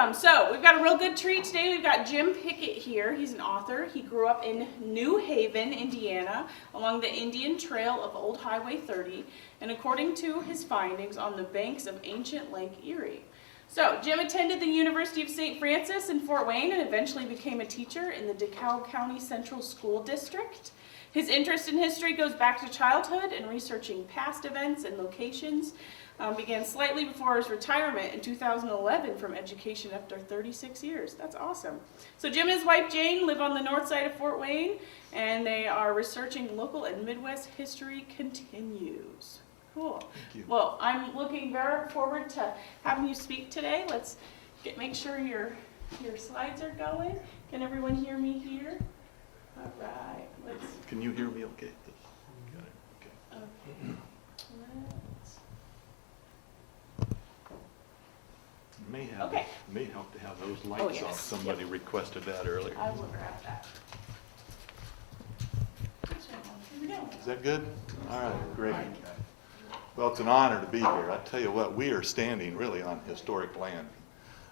Awesome. So we've got a real good treat today. We've got Jim Picket here. He's an author. He grew up in New Haven, Indiana, along the Indian Trail of Old Highway 30, and according to his findings, on the banks of ancient Lake Erie. So Jim attended the University of St. Francis in Fort Wayne and eventually became a teacher in the DeKalb County Central School District. His interest in history goes back to childhood and researching past events and locations. Began slightly before his retirement in 2011 from education after 36 years. That's awesome. So Jim and his wife Jane live on the north side of Fort Wayne, and they are researching local and Midwest history continues. Cool. Thank you. Well, I'm looking very forward to having you speak today. Let's make sure your slides are going. Can everyone hear me here? All right. Can you hear me okay? Okay. May help to have those lights off. Somebody requested that earlier. I will grab that. Here we go. Is that good? All right, great. Well, it's an honor to be here. I tell you what, we are standing really on historic land.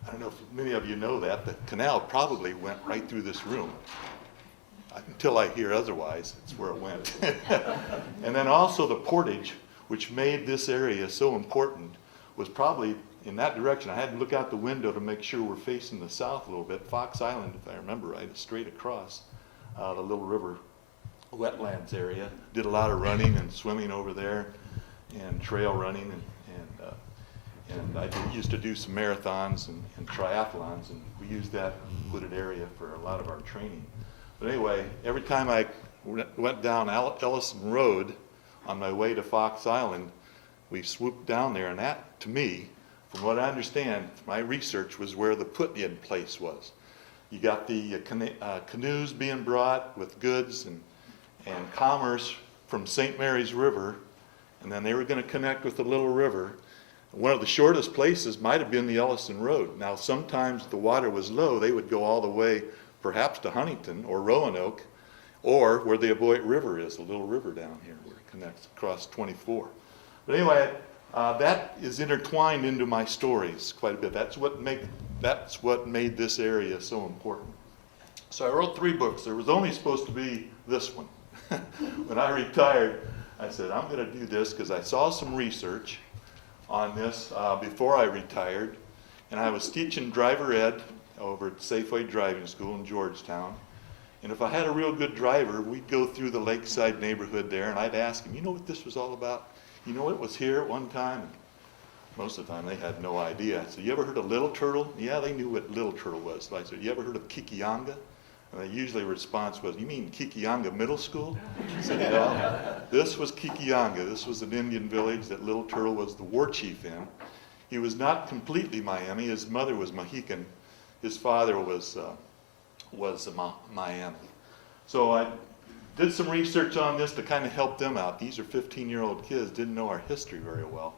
I don't know if many of you know that. The canal probably went right through this room. Until I hear otherwise, it's where it went. And then also the portage, which made this area so important, was probably in that direction. I had to look out the window to make sure we're facing the south a little bit. Fox Island, if I remember right, is straight across the Little River wetlands area. Did a lot of running and swimming over there and trail running, and I used to do some marathons and triathlons, and we used that wooded area for a lot of our training. But anyway, every time I went down Ellison Road on my way to Fox Island, we swooped down there, and that, to me, from what I understand, my research was where the put-in place was. You got the canoes being brought with goods and commerce from St. Mary's River, and then they were going to connect with the Little River. One of the shortest places might have been the Ellison Road. Now, sometimes the water was low. They would go all the way perhaps to Huntington or Roanoke, or where the Aboit River is, the Little River down here, where it connects across 24. But anyway, that is intertwined into my stories quite a bit. That's what made this area so important. So I wrote 3 books. There was only supposed to be this one. When I retired, I said, I'm going to do this because I saw some research on this before I retired, and I was teaching driver ed over at Safeway Driving School in Georgetown. And if I had a real good driver, we'd go through the lakeside neighborhood there, and I'd ask him, you know what this was all about? You know, it was here at one time. And most of the time they had no idea. I said, you ever heard of Little Turtle? Yeah, they knew what Little Turtle was. So I said, you ever heard of Kekionga? And the usually response was, you mean Kekionga Middle School? I said, yeah, this was Kekionga. This was an Indian village that Little Turtle was the war chief in. He was not completely Myaami. His mother was Mohican. His father was Myaami. So I did some research on this to kind of help them out. These are 15-year-old kids, didn't know our history very well.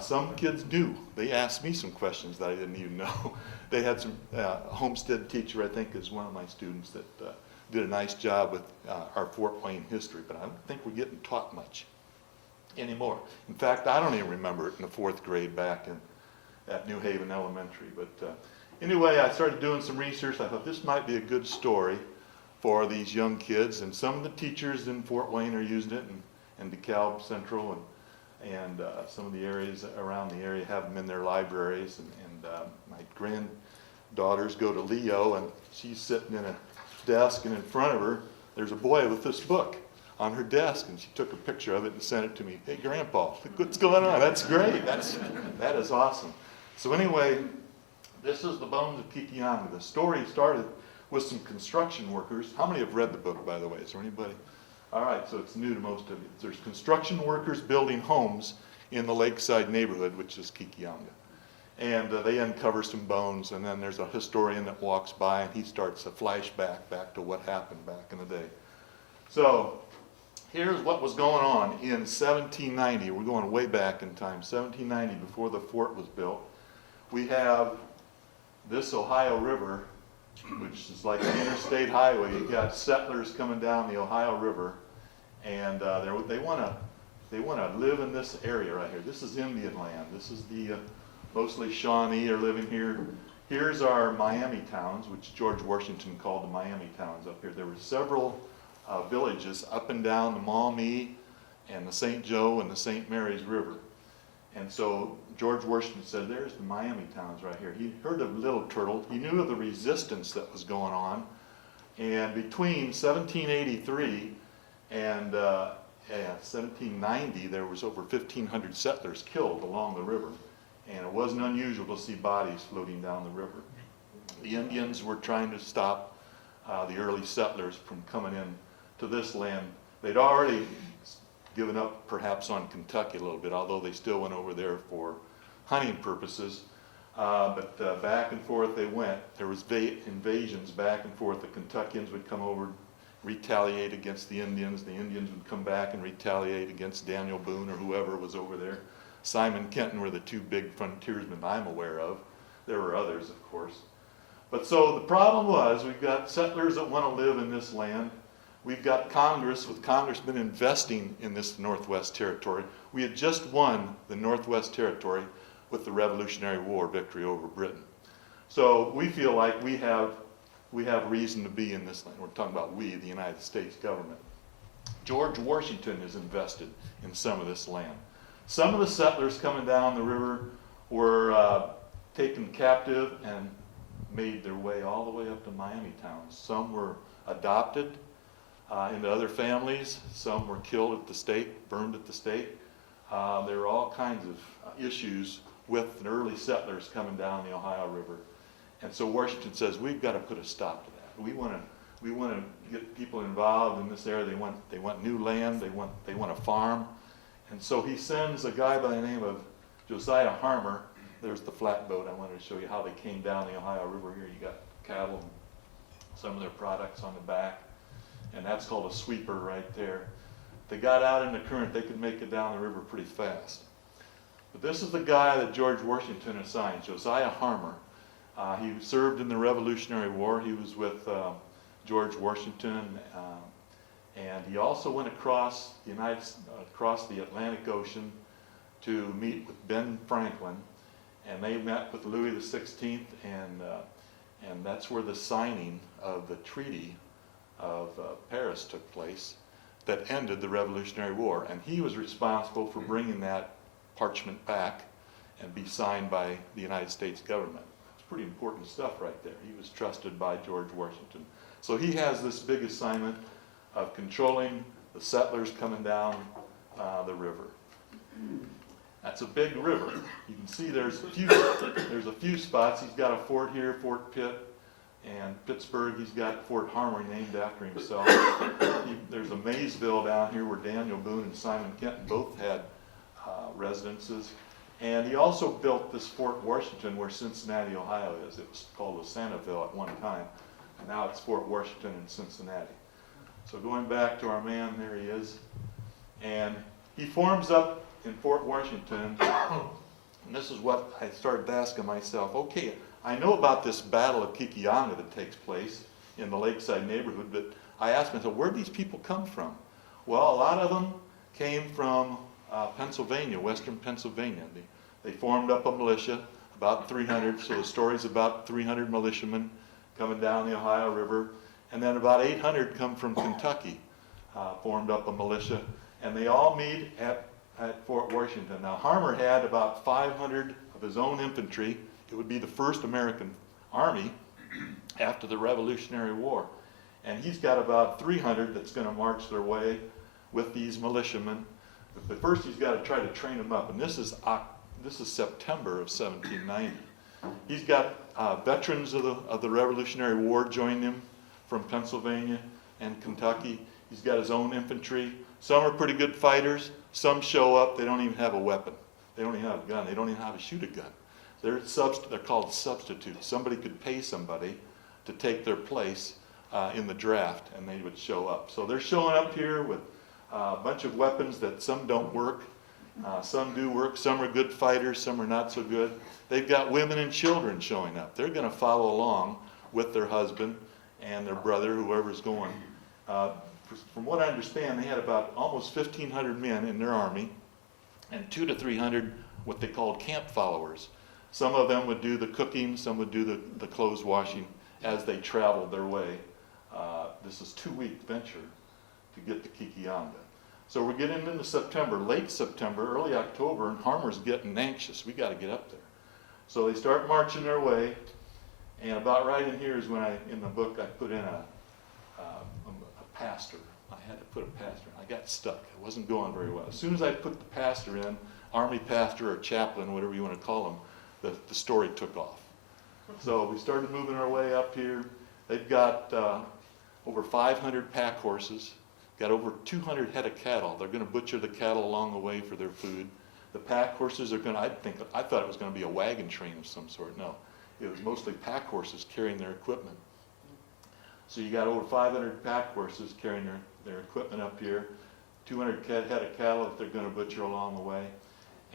Some kids do. They asked me some questions that I didn't even know. They had some Homestead teacher, I think, is one of my students that did a nice job with our Fort Wayne history, but I don't think we're getting taught much anymore. In fact, I don't even remember it in the 4th grade back at New Haven Elementary. But anyway, I started doing some research. I thought this might be a good story for these young kids, and some of the teachers in Fort Wayne are using it, and DeKalb Central, and some of the areas around the area have them in their libraries, and my granddaughters go to Leo, and she's sitting in a desk, and in front of her there's a boy with this book on her desk, and she took a picture of it and sent it to me. Hey, Grandpa, look what's going on. That's great. That is awesome. So anyway, this is the bones of Kekionga. The story started with some construction workers. How many have read the book, by the way? Is there anybody? All right, so it's new to most of you. There's construction workers building homes in the lakeside neighborhood, which is Kekionga. And they uncover some bones, and then there's a historian that walks by, and he starts a flashback back to what happened back in the day. So here's what was going on in 1790. We're going way back in time, 1790, before the fort was built. We have this Ohio River, which is like an interstate highway. You've got settlers coming down the Ohio River, and they want to live in this area right here. This is Indian land. This is the mostly Shawnee are living here Here's our Myaami towns, which George Washington called the Myaami towns up here. There were several villages up and down the Myaami and the St. Joe and the St. Mary's River. And so George Washington said, there's the Myaami towns right here. He heard of Little Turtle. He knew of the resistance that was going on. And between 1783 and 1790, there was over 1,500 settlers killed along the river. And it wasn't unusual to see bodies floating down the river. The Indians were trying to stop the early settlers from coming in to this land. They'd already given up perhaps on Kentucky a little bit, although they still went over there for hunting purposes. But back and forth they went. There was invasions back and forth. The Kentuckians would come over, retaliate against the Indians. The Indians would come back and retaliate against Daniel Boone or whoever was over there. Simon Kenton were the two big frontiersmen I'm aware of. There were others, of course. But so the problem was, we've got settlers that want to live in this land. We've got Congress, with congressmen investing in this Northwest Territory. We had just won the Northwest Territory with the Revolutionary War victory over Britain. So we feel like we have reason to be in this land. We're talking about we, the United States government. George Washington is invested in some of this land. Some of the settlers coming down the river were taken captive and made their way all the way up to Myaami towns. Some were adopted into other families. Some were killed at the stake, burned at the stake. There were all kinds of issues with the early settlers coming down the Ohio River. And so Washington says, we've got to put a stop to that. We want to get people involved in this area. They want new land. They want a farm. And so he sends a guy by the name of Josiah Harmer. There's the flatboat. I wanted to show you how they came down the Ohio River here. You got cattle and some of their products on the back. And that's called a sweeper right there. If they got out in the current, they could make it down the river pretty fast. But this is the guy that George Washington assigned, Josiah Harmer. He served in the Revolutionary War. He was with George Washington. And he also went across the Atlantic Ocean to meet with Ben Franklin, and they met with Louis XVI, and that's where the signing of the Treaty of Paris took place that ended the Revolutionary War, and he was responsible for bringing that parchment back and be signed by the United States government. It's pretty important stuff right there. He was trusted by George Washington. So he has this big assignment of controlling the settlers coming down the river. That's a big river. You can see there's a few spots. He's got a fort here, Fort Pitt, and Pittsburgh. He's got Fort Harmony named after himself. There's a Maysville down here where Daniel Boone and Simon Kenton both had residences. And he also built this Fort Washington where Cincinnati, Ohio is. It was called Sanaville at one time. And now it's Fort Washington in Cincinnati. So going back to our man, there he is. And he forms up in Fort Washington. And this is what I started asking myself, okay, I know about this Battle of Kekionga that takes place in the lakeside neighborhood, but I asked myself, where do these people come from? Well, a lot of them came from Pennsylvania, western Pennsylvania. They formed up a militia, about 300, so the story's about 300 militiamen coming down the Ohio River. And then about 800 come from Kentucky, formed up a militia, and they all meet at Fort Washington. Now, Harmer had about 500 of his own infantry. It would be the first American army after the Revolutionary War. And he's got about 300 that's going to march their way with these militiamen. But first he's got to try to train them up. And this is September of 1790. He's got veterans of the Revolutionary War join him from Pennsylvania and Kentucky. He's got his own infantry. Some are pretty good fighters. Some show up, they don't even have a weapon. They don't even have a gun. They don't even know how to shoot a gun. They're called substitutes. Somebody could pay somebody to take their place in the draft, and they would show up. So they're showing up here with a bunch of weapons that some don't work. Some do work. Some are good fighters. Some are not so good. They've got women and children showing up. They're going to follow along with their husband and their brother, whoever's going. From what I understand, they had about almost 1,500 men in their army and 200 to 300 what they called camp followers. Some of them would do the cooking, some would do the clothes washing as they traveled their way. This is a 2-week venture to get to Kekionga. So we're getting into September, late September, early October, and Harmer's getting anxious. We got to get up there. So they start marching their way, and about right in here is when in the book, I put in a pastor. I had to put a pastor in. I got stuck. It wasn't going very well. As soon as I put the pastor in, army pastor or chaplain, whatever you want to call him, the story took off. So we started moving our way up here. They've got over 500 pack horses, got over 200 head of cattle. They're going to butcher the cattle along the way for their food. The pack horses are going to, I thought it was going to be a wagon train of some sort. No, it was mostly pack horses carrying their equipment. So you got over 500 pack horses carrying their equipment up here, 200 head of cattle that they're going to butcher along the way.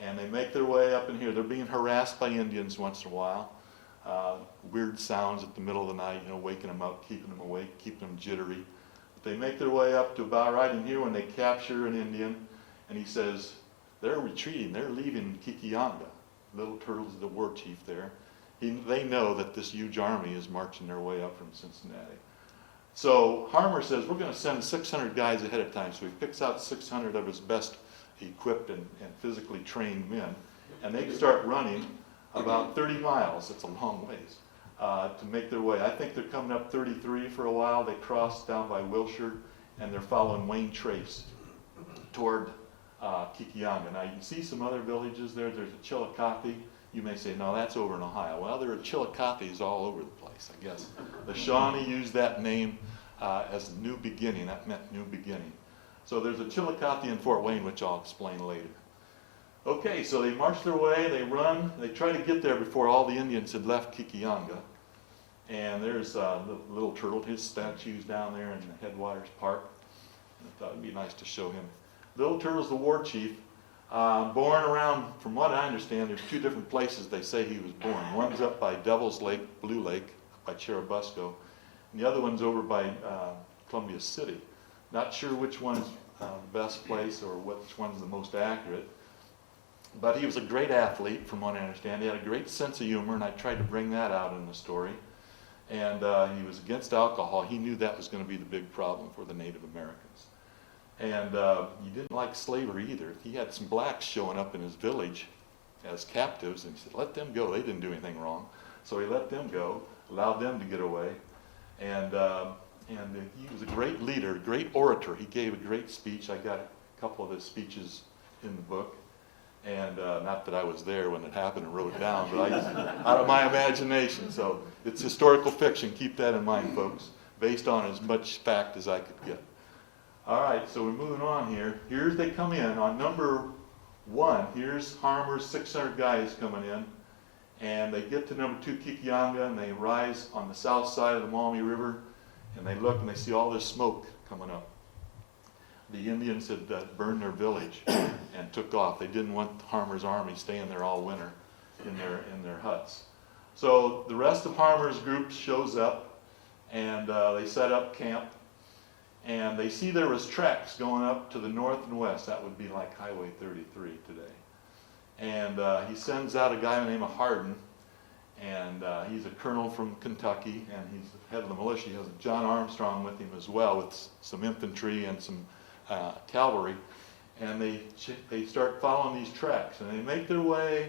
And they make their way up in here. They're being harassed by Indians once in a while. Weird sounds at the middle of the night, waking them up, keeping them awake, keeping them jittery. But they make their way up to about right in here when they capture an Indian, and he says, they're retreating, they're leaving Kekionga. Little Turtle's the war chief there. They know that this huge army is marching their way up from Cincinnati. So Harmer says, we're going to send 600 guys ahead of time. So he picks out 600 of his best equipped and physically trained men, and they start running about 30 miles. It's a long ways to make their way. I think they're coming up 33 for a while. They cross down by Wilshire, and they're following Wayne Trace toward Kekionga. Now you can see some other villages there. There's a Chillicothe. You may say, no, that's over in Ohio. Well, there are Chillicothe's all over the place, I guess. The Shawnee used that name as New Beginning. That meant New Beginning. So there's a Chillicothe in Fort Wayne, which I'll explain later. Okay, so they march their way, they run, they try to get there before all the Indians had left Kekionga. And there's Little Turtle, his statue's down there in the Headwaters Park. And I thought it'd be nice to show him. Little Turtle's the war chief. Born around, from what I understand, there's 2 different places they say he was born. One's up by Devil's Lake, Blue Lake, by Churubusco. And the other one's over by Columbia City. Not sure which one's the best place or which one's the most accurate. But he was a great athlete, from what I understand. He had a great sense of humor, and I tried to bring that out in the story. And he was against alcohol. He knew that was going to be the big problem for the Native Americans. And he didn't like slavery either. He had some blacks showing up in his village as captives, and he said, let them go. They didn't do anything wrong. So he let them go, allowed them to get away. And he was a great leader, a great orator. He gave a great speech. I got a couple of his speeches in the book. And not that I was there when it happened and wrote it down, but I just, out of my imagination. So it's historical fiction. Keep that in mind, folks. Based on as much fact as I could get. All right, so we're moving on here. Here's they come in on number 1. Here's Harmer's 600 guys coming in. And they get to number 2, Kekionga, and they rise on the south side of the Myaami River. And they look and they see all this smoke coming up. The Indians had burned their village and took off. They didn't want Harmer's army staying there all winter in their huts. So the rest of Harmer's group shows up, and they set up camp. And they see there was tracks going up to the north and west. That would be like Highway 33 today. And he sends out a guy named Hardin, and he's a colonel from Kentucky, and he's the head of the militia. He has John Armstrong with him as well, with some infantry and some cavalry. And they start following these tracks, and they make their way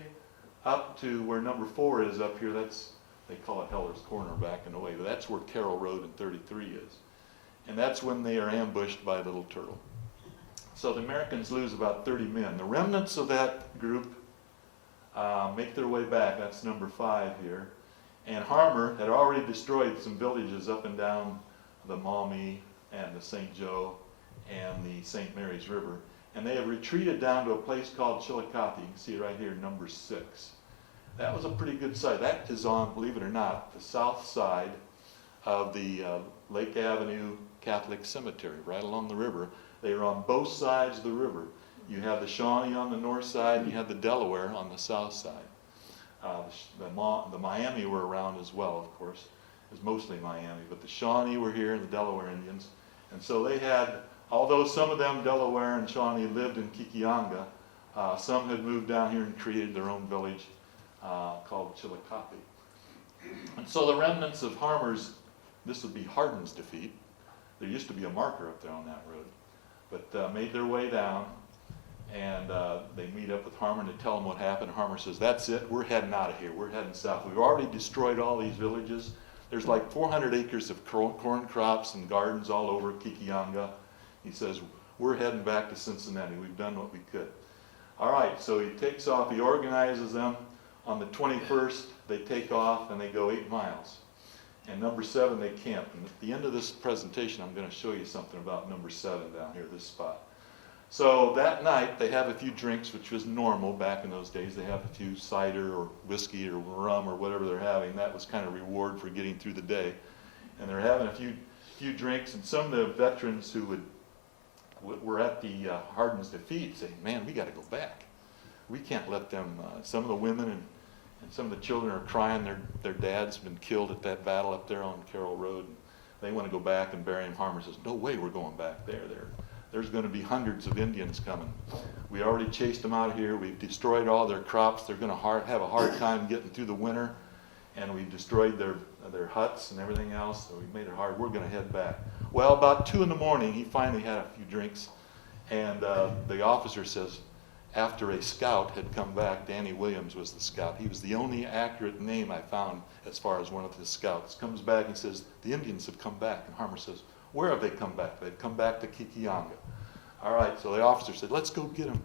up to where number 4 is up here. They call it Heller's Corner back in the way, but that's where Carroll Road and 33 is. And that's when they are ambushed by Little Turtle. So the Americans lose about 30 men. The remnants of that group make their way back. That's number 5 here. And Harmer had already destroyed some villages up and down the Myaami and the St. Joe and the St. Mary's River. And they have retreated down to a place called Chillicothe. You can see right here, number 6. That was a pretty good site. That is on, believe it or not, the south side of the Lake Avenue Catholic Cemetery, right along the river. They are on both sides of the river. You have the Shawnee on the north side, and you have the Delaware on the south side. The Myaami were around as well, of course. It was mostly Myaami, but the Shawnee were here, and the Delaware Indians. And so they had, although some of them, Delaware and Shawnee, lived in Kekionga, some had moved down here and created their own village. called Chillicothe. And so the remnants of Harmer's, this would be Hardin's defeat. There used to be a marker up there on that road, but made their way down, and they meet up with Harmer and they tell him what happened. Harmer says, that's it, we're heading out of here, we're heading south. We've already destroyed all these villages. There's like 400 acres of corn crops and gardens all over Kekionga. He says, we're heading back to Cincinnati, we've done what we could. All right, so he takes off, he organizes them. On the 21st, they take off and they go 8 miles. And number 7, they camp. And at the end of this presentation, I'm going to show you something about number 7 down here, this spot. So that night, they have a few drinks, which was normal back in those days. They have a few cider or whiskey or rum or whatever they're having. That was kind of reward for getting through the day. And they're having a few drinks, and some of the veterans who were at the Hardin's defeat saying, man, we got to go back. We can't let them, some of the women and some of the children are crying. Their dad's been killed at that battle up there on Carroll Road. And they want to go back and bury him. Harmer says, no way we're going back there. There's going to be hundreds of Indians coming. We already chased them out of here. We've destroyed all their crops. They're going to have a hard time getting through the winter. And we've destroyed their huts and everything else. So we made it hard. We're going to head back. Well, about 2 in the morning, he finally had a few drinks. And the officer says, after a scout had come back, Danny Williams was the scout. He was the only accurate name I found as far as one of his scouts. Comes back and says, the Indians have come back. And Harmer says, where have they come back? They've come back to Kekionga. All right, so the officer said, let's go get them.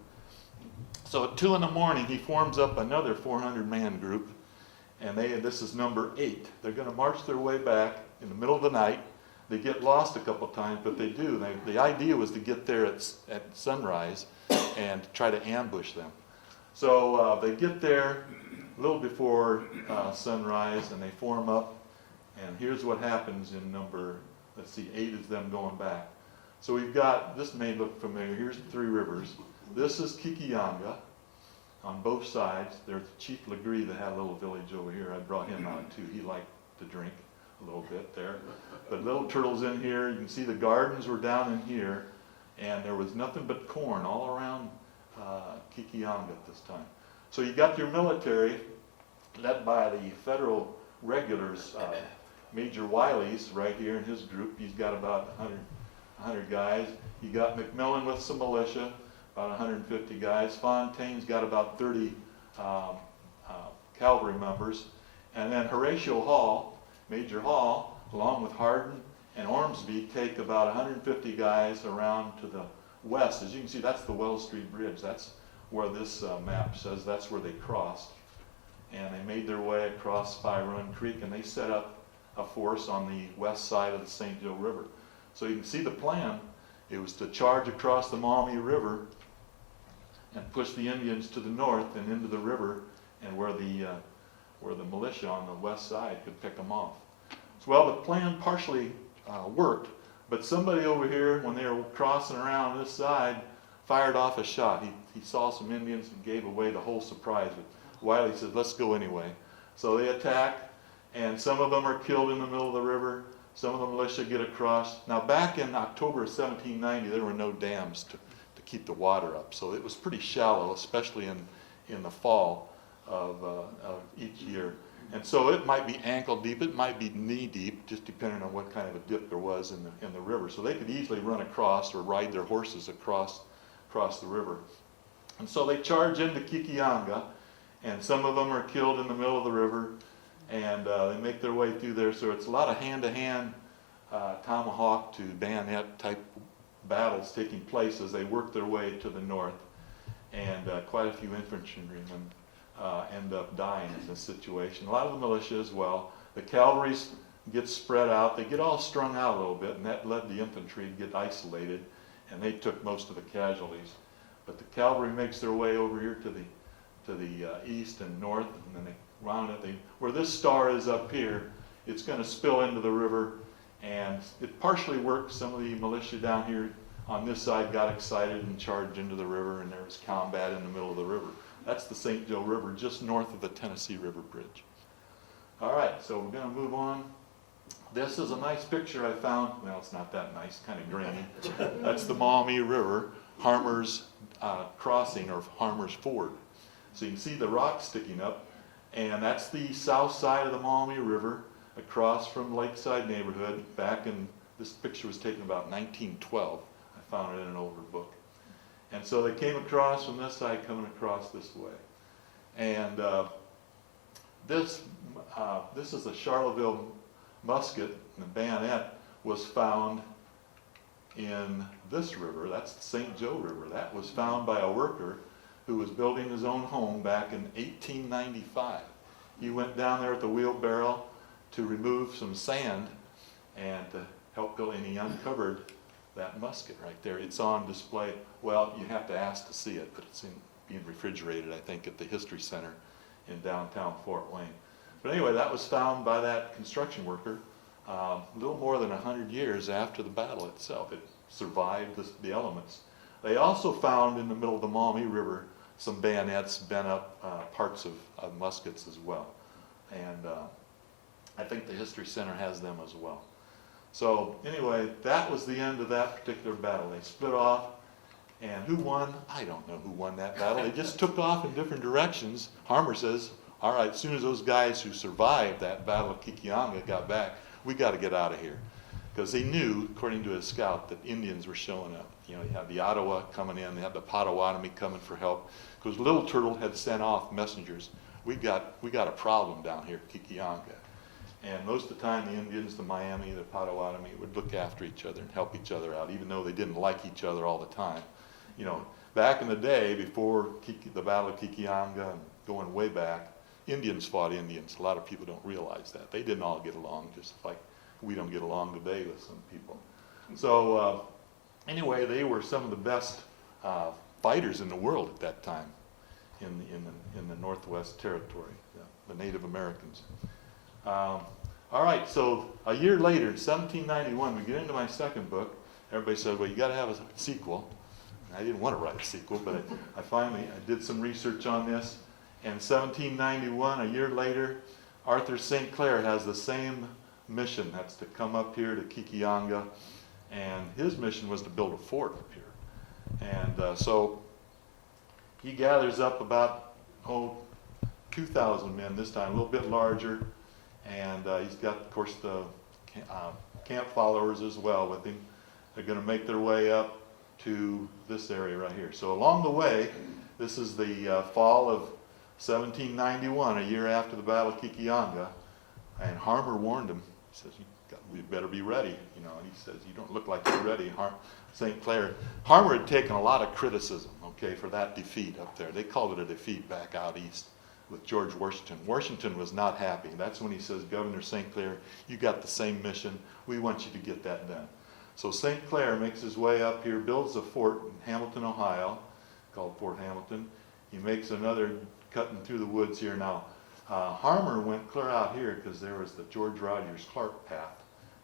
So at 2 in the morning, he forms up another 400-man group, and this is number 8. They're going to march their way back in the middle of the night. They get lost a couple times, but they do. The idea was to get there at sunrise and try to ambush them. So they get there a little before sunrise, and they form up. And here's what happens in number, let's see, 8 is them going back. So we've got, this may look familiar, here's the 3 rivers. This is Kekionga on both sides. There's Chief Legree that had a little village over here. I brought him out too. He liked to drink a little bit there. But Little Turtle's in here. You can see the gardens were down in here. And there was nothing but corn all around Kekionga at this time. So you got your military led by the federal regulars. Major Wiley's right here in his group. He's got about 100 guys. You got McMillan with some militia, about 150 guys. Fontaine's got about 30 cavalry members. And then Horatio Hall, Major Hall, along with Hardin and Ormsby, take about 150 guys around to the west. As you can see, that's the Wells Street Bridge. That's where this map says that's where they crossed. And they made their way across Spy Run Creek, and they set up a force on the west side of the St. Joe River. So you can see the plan. It was to charge across the Myaami River and push the Indians to the north and into the river, and where the militia on the west side could pick them off. So, well, the plan partially worked, but somebody over here, when they were crossing around this side, fired off a shot. He saw some Indians and gave away the whole surprise. But Wiley said, let's go anyway. So they attack, and some of them are killed in the middle of the river. Some of the militia get across. Now, back in October of 1790, there were no dams to keep the water up. So it was pretty shallow, especially in the fall of each year. And so it might be ankle deep, it might be knee deep, just depending on what kind of a dip there was in the river. So they could easily run across or ride their horses across the river. And so they charge into Kekionga, and some of them are killed in the middle of the river, and they make their way through there. So it's a lot of hand-to-hand, tomahawk to bayonet type battles taking place as they work their way to the north, and quite a few infantrymen end up dying in this situation. A lot of the militia as well. The cavalry get spread out. They get all strung out a little bit, and that led the infantry to get isolated, and they took most of the casualties. But the cavalry makes their way over here to the east and north, and then they round it. Where this star is up here, it's going to spill into the river, and it partially worked. Some of the militia down here on this side got excited and charged into the river, and there was combat in the middle of the river. That's the St. Joe River, just north of the Tennessee River Bridge. All right, so we're going to move on. This is a nice picture I found. Well, it's not that nice, kind of grainy. That's the Myaami River, Harmer's Crossing, or Harmer's Ford. So you can see the rock sticking up, And that's the south side of the Myaami River, across from Lakeside neighborhood. This picture was taken about 1912. I found it in an older book. And so they came across from this side, coming across this way. And this is a Charleville musket, and the bayonet was found in this river. That's the St. Joe River. That was found by a worker who was building his own home back in 1895. He went down there with a wheelbarrow to remove some sand and to help build, and he uncovered that musket right there. It's on display. Well, you have to ask to see it, but it's being refrigerated, I think, at the History Center in downtown Fort Wayne. But anyway, that was found by that construction worker a little more than 100 years after the battle itself. It survived the elements. They also found in the middle of the Myaami River some bayonets, bent up parts of muskets as well. And I think the History Center has them as well. So anyway, that was the end of that particular battle. They split off, and who won? I don't know who won that battle. They just took off in different directions. Harmer says, all right, as soon as those guys who survived that Battle of Kekionga got back, we got to get out of here. Because he knew, according to his scout, that Indians were showing up. You know, you had the Ottawa coming in, they had the Potawatomi coming for help. Because Little Turtle had sent off messengers. We got a problem down here at Kekionga. And most of the time, the Indians, the Myaami, the Potawatomi would look after each other and help each other out, even though they didn't like each other all the time. You know, back in the day, before the Battle of Kekionga and going way back, Indians fought Indians. A lot of people don't realize that. They didn't all get along, just like we don't get along today with some people. So anyway, they were some of the best fighters in the world at that time in the Northwest Territory, the Native Americans. All right, so a year later, in 1791, we get into my second book. Everybody said, well, you got to have a sequel. And I didn't want to write a sequel, but I did some research on this. And 1791, a year later, Arthur St. Clair has the same mission. That's to come up here to Kekionga. And his mission was to build a fort up here. And so he gathers up about, 2,000 men this time, a little bit larger. And he's got, of course, the camp followers as well with him. They're going to make their way up to this area right here. So along the way, this is the fall of 1791, a year after the Battle of Kekionga. And Harmer warned him. He says, we better be ready. You know, and he says, you don't look like you're ready. St. Clair. Harmer had taken a lot of criticism, okay, for that defeat up there. They called it a defeat back out east with George Washington. Washington was not happy. That's when he says, Governor St. Clair, you got the same mission. We want you to get that done. So St. Clair makes his way up here, builds a fort in Hamilton, Ohio, called Fort Hamilton. He makes another cutting through the woods here. Now, Harmer went clear out here because there was the George Rogers Clark path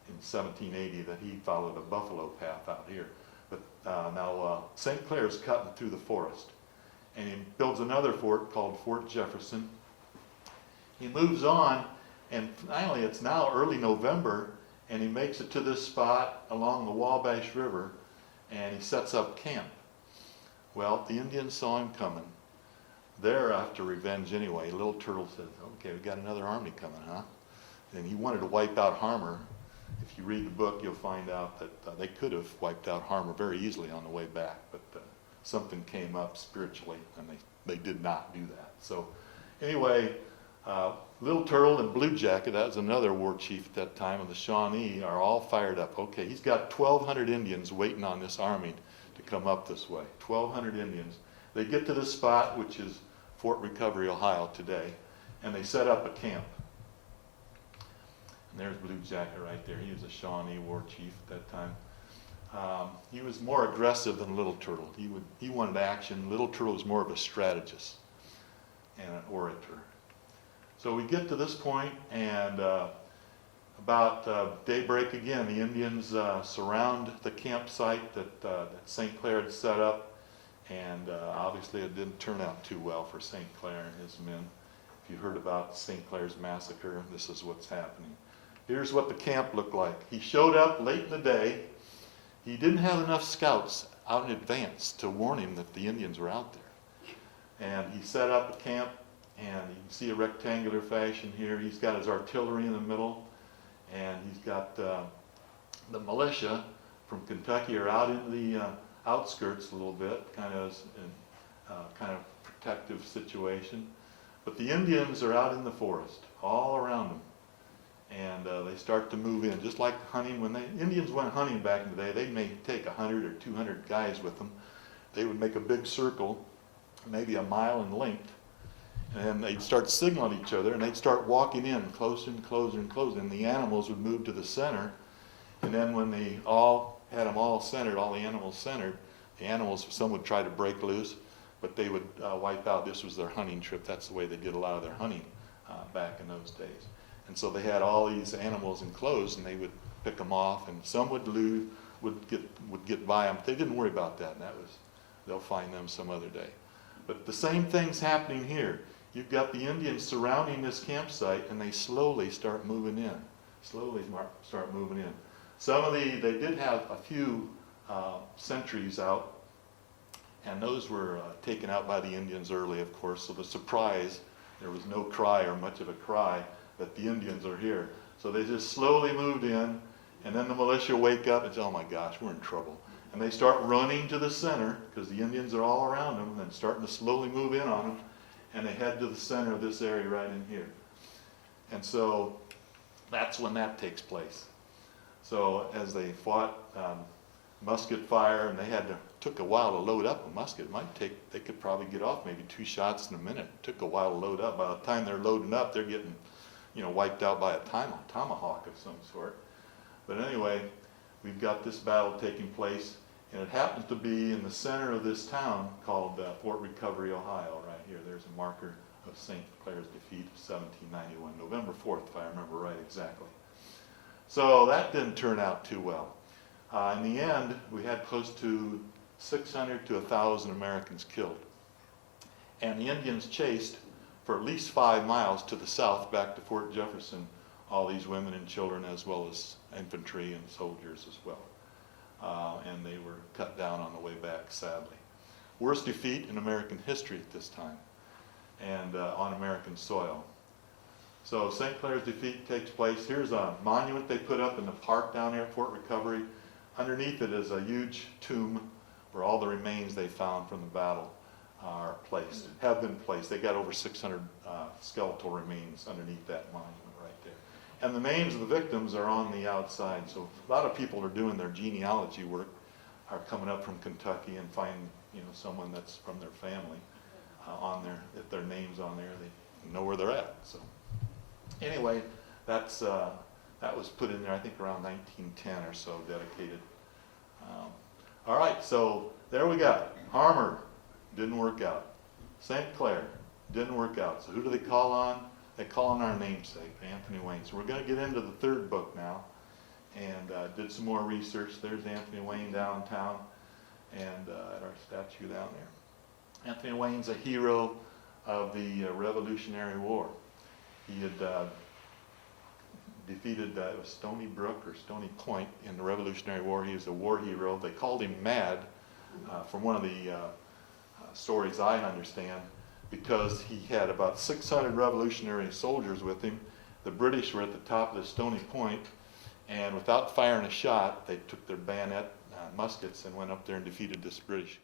in 1780 that he followed, a buffalo path out here. But now St. Clair's cutting through the forest. And he builds another fort called Fort Jefferson. He moves on, and finally it's now early November, and he makes it to this spot along the Wabash River, and he sets up camp. Well, the Indians saw him coming. They're after revenge anyway. Little Turtle says, okay, we got another army coming, huh? And he wanted to wipe out Harmer. If you read the book, you'll find out that they could have wiped out Harmer very easily on the way back, but something came up spiritually, and they did not do that. So anyway, Little Turtle and Blue Jacket, that was another war chief at that time, and the Shawnee are all fired up. Okay, he's got 1,200 Indians waiting on this army to come up this way. 1,200 Indians. They get to this spot, which is Fort Recovery, Ohio today, and they set up a camp. And there's Blue Jacket right there. He was a Shawnee war chief at that time. He was more aggressive than Little Turtle. He wanted action. Little Turtle was more of a strategist and an orator. So we get to this point, and about daybreak again, the Indians surround the campsite that St. Clair had set up, and obviously it didn't turn out too well for St. Clair and his men. If you heard about St. Clair's massacre, this is what's happening. Here's what the camp looked like. He showed up late in the day. He didn't have enough scouts out in advance to warn him that the Indians were out there. And he set up a camp, And you can see a rectangular fashion here. He's got his artillery in the middle, and he's got the militia from Kentucky are out in the outskirts a little bit, kind of protective situation. But the Indians are out in the forest, all around them. And they start to move in, just like hunting. When Indians went hunting back in the day, they may take 100 or 200 guys with them. They would make a big circle, maybe a mile in length, and they'd start signaling each other, and they'd start walking in closer and closer and closer, and the animals would move to the center. And then when they all had them all centered, all the animals, some would try to break loose, but they would wipe out. This was their hunting trip. That's the way they did a lot of their hunting back in those days. And so they had all these animals enclosed, and they would pick them off, and some would lose, would get by them. They didn't worry about that. They'll find them some other day. But the same thing's happening here. You've got the Indians surrounding this campsite, and they slowly start moving in. They did have a few sentries out, and those were taken out by the Indians early, of course. So the surprise, there was no cry or much of a cry that the Indians are here. So they just slowly moved in, and then the militia wake up and say, oh my gosh, we're in trouble. And they start running to the center, because the Indians are all around them, and starting to slowly move in on them, and they head to the center of this area right in here. And so that's when that takes place. So as they fought musket fire, and took a while to load up a musket. They could probably get off maybe 2 shots in a minute. It took a while to load up. By the time they're loading up, they're getting wiped out by a tomahawk of some sort. But anyway, we've got this battle taking place, and it happens to be in the center of this town called Fort Recovery, Ohio, right here. There's a marker of St. Clair's defeat of 1791, November 4th, if I remember right exactly. So that didn't turn out too well. In the end, we had close to 600 to 1,000 Americans killed. And the Indians chased for at least 5 miles to the south back to Fort Jefferson, all these women and children, as well as infantry and soldiers as well. And they were cut down on the way back, sadly. Worst defeat in American history at this time, and on American soil. So St. Clair's defeat takes place. Here's a monument they put up in the park down there at Fort Recovery. Underneath it is a huge tomb where all the remains they found from the battle have been placed. They got over 600 skeletal remains underneath that monument right there. And the names of the victims are on the outside. So a lot of people are doing their genealogy work, are coming up from Kentucky and find someone that's from their family on there. If their name's on there, they know where they're at. So anyway, that was put in there, I think, around 1910 or so, dedicated. All right, so there we got it. Harmer, didn't work out. St. Clair, didn't work out. So who do they call on? They call on our namesake, Anthony Wayne. So we're going to get into the third book now, and did some more research. There's Anthony Wayne downtown, and at our statue down there. Anthony Wayne's a hero of the Revolutionary War. He had defeated it was Stony Brook or Stony Point in the Revolutionary War. He was a war hero. They called him Mad, from one of the stories I understand, because he had about 600 revolutionary soldiers with him. The British were at the top of the Stony Point, and without firing a shot, they took their bayonet muskets and went up there and defeated this British